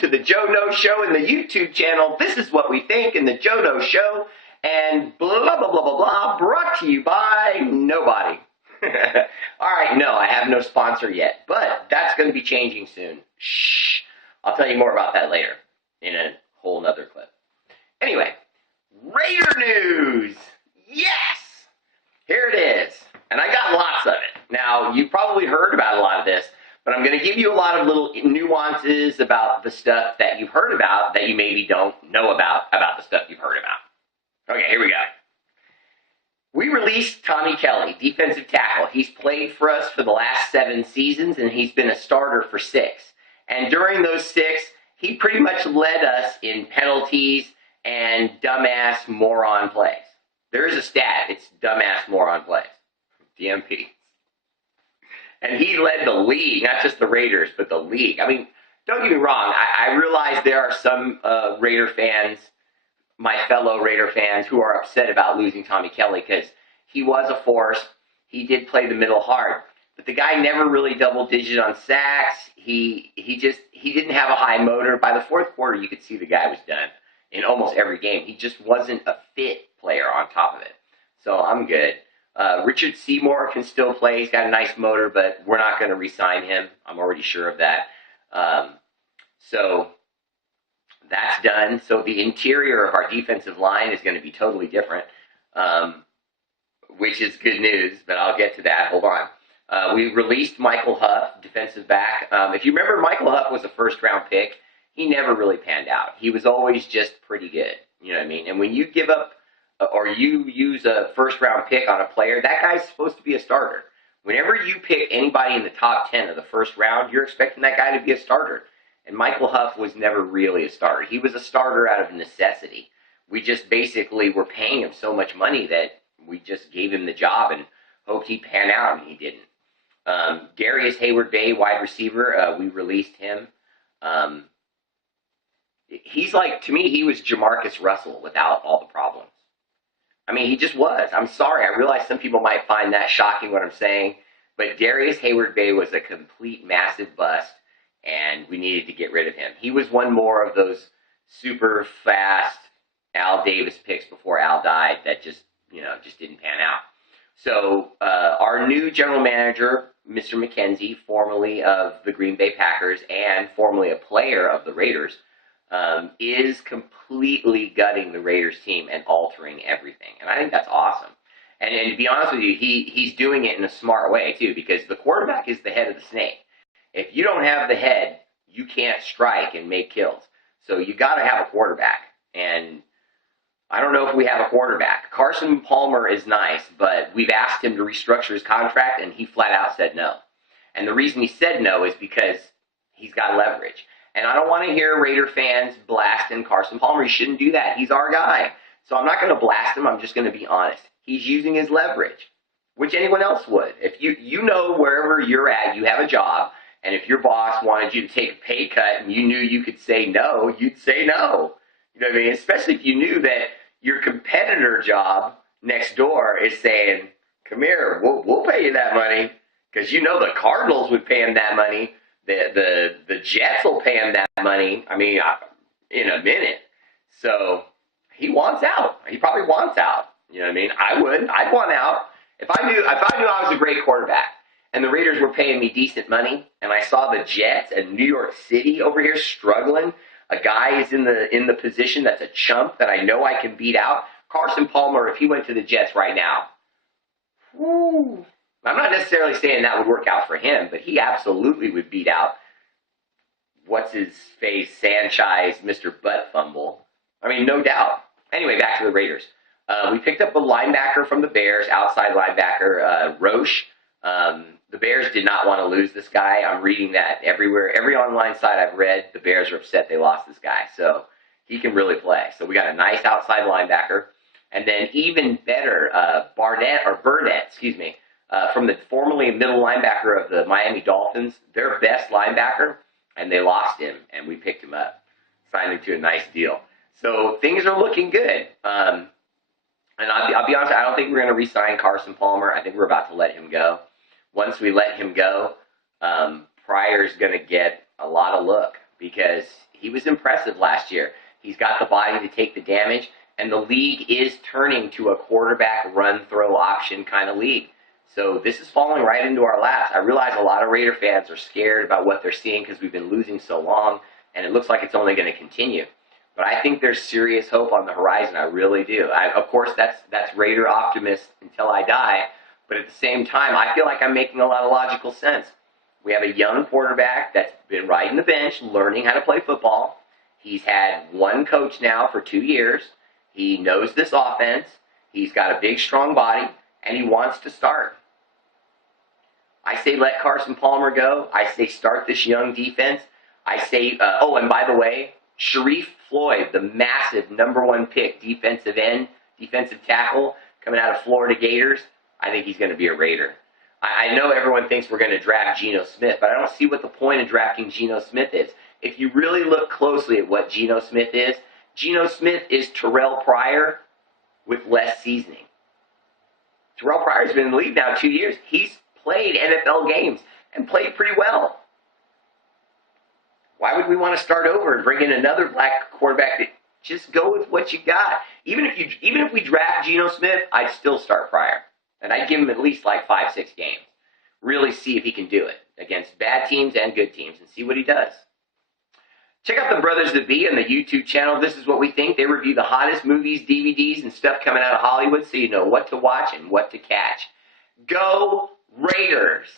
to the Joe No Show and the YouTube channel. This is what we think in the Joe No Show, and blah, blah, blah, blah, blah, brought to you by nobody. All right, no, I have no sponsor yet, but that's going to be changing soon. Shh. I'll tell you more about that later in a whole nother clip. Anyway, Raider news. Yes! Here it is. And I got lots of it. Now, you've probably heard about a lot of this, but I'm going to give you a lot of little nuances about the stuff that you've heard about that you maybe don't know about the stuff you've heard about. Okay, here we go. We released Tommy Kelly, defensive tackle. He's played for us for the last 7 seasons, and he's been a starter for 6. And during those 6, he pretty much led us in penalties and dumbass moron plays. There is a stat. It's dumbass moron plays. DMP. And he led the league, not just the Raiders, but the league. I mean, don't get me wrong. I realize there are some Raider fans, my fellow Raider fans, who are upset about losing Tommy Kelly because he was a force. He did play the middle hard. But the guy never really double-digit on sacks. He didn't have a high motor. By the 4th quarter, you could see the guy was done in almost every game. He just wasn't a fit player on top of it. So I'm good. Richard Seymour can still play. He's got a nice motor, but we're not going to re-sign him. I'm already sure of that. So that's done. So the interior of our defensive line is going to be totally different, which is good news, but I'll get to that. Hold on. We released Michael Huff, defensive back. If you remember, Michael Huff was a first-round pick. He never really panned out. He was always just pretty good. You know what I mean? And when you give up or you use a first-round pick on a player, that guy's supposed to be a starter. Whenever you pick anybody in the top 10 of the first round, you're expecting that guy to be a starter. And Michael Huff was never really a starter. He was a starter out of necessity. We just basically were paying him so much money that we just gave him the job and hoped he'd pan out, and he didn't. Darius Hayward-Bay, wide receiver, we released him. He's like, to me, he was Jamarcus Russell without all the problems. I mean, he just was. I'm sorry. I realize some people might find that shocking what I'm saying, but Darius Hayward-Bay was a complete massive bust, and we needed to get rid of him. He was one more of those super fast Al Davis picks before Al died that just didn't pan out. So our new general manager, Mr. McKenzie, formerly of the Green Bay Packers and formerly a player of the Raiders, is completely gutting the Raiders team and altering everything. And I think that's awesome. And to be honest with you, he's doing it in a smart way, too, because the quarterback is the head of the snake. If you don't have the head, you can't strike and make kills. So you got to have a quarterback. And I don't know if we have a quarterback. Carson Palmer is nice, but we've asked him to restructure his contract, and he flat out said no. And the reason he said no is because he's got leverage. And I don't want to hear Raider fans blasting Carson Palmer. He shouldn't do that. He's our guy. So I'm not going to blast him. I'm just going to be honest. He's using his leverage, which anyone else would. If you know wherever you're at, you have a job, and if your boss wanted you to take a pay cut and you knew you could say no, you'd say no. You know what I mean? Especially if you knew that your competitor job next door is saying, come here, we'll pay you that money, because you know the Cardinals would pay him that money. The Jets will pay him that money, I mean, in a minute. So he wants out. He probably wants out. You know what I mean? I would. I'd want out. If I knew I was a great quarterback and the Raiders were paying me decent money, and I saw the Jets and New York City over here struggling, a guy is in the position that's a chump that I know I can beat out. Carson Palmer, if he went to the Jets right now, whoo, I'm not necessarily saying that would work out for him, but he absolutely would beat out what's-his-face, Sanchez, Mr. Butt Fumble. I mean, no doubt. Anyway, back to the Raiders. We picked up a linebacker from the Bears, outside linebacker, Roche. The Bears did not want to lose this guy. I'm reading that everywhere. Every online site I've read, the Bears are upset they lost this guy. So he can really play. So we got a nice outside linebacker. And then even better, Burnett, from the formerly middle linebacker of the Miami Dolphins, their best linebacker, and they lost him, and we picked him up, signed him to a nice deal. So things are looking good. And I'll be honest, I don't think we're going to re-sign Carson Palmer. I think we're about to let him go. Once we let him go, Pryor's going to get a lot of look because he was impressive last year. He's got the body to take the damage, and the league is turning to a quarterback run-throw option kind of league. So this is falling right into our laps. I realize a lot of Raider fans are scared about what they're seeing because we've been losing so long, and it looks like it's only going to continue. But I think there's serious hope on the horizon. I really do. Of course, that's Raider optimist until I die. But at the same time, I feel like I'm making a lot of logical sense. We have a young quarterback that's been riding the bench, learning how to play football. He's had one coach now for 2 years. He knows this offense. He's got a big, strong body, and he wants to start. I say let Carson Palmer go. I say start this young defense. I say, and by the way, Sharif Floyd, the massive #1 pick, defensive end, defensive tackle, coming out of Florida Gators, I think he's going to be a Raider. I know everyone thinks we're going to draft Geno Smith, but I don't see what the point of drafting Geno Smith is. If you really look closely at what Geno Smith is Terrell Pryor with less seasoning. Terrell Pryor's been in the league now 2 years. He's played NFL games and played pretty well. Why would we want to start over and bring in another black quarterback? Just go with what you got. Even if we draft Geno Smith, I'd still start Pryor. And I'd give him at least like 5-6 games. Really see if he can do it against bad teams and good teams and see what he does. Check out the Brothers That Be on the YouTube channel. This is what we think. They review the hottest movies, DVDs, and stuff coming out of Hollywood so you know what to watch and what to catch. Go Raiders!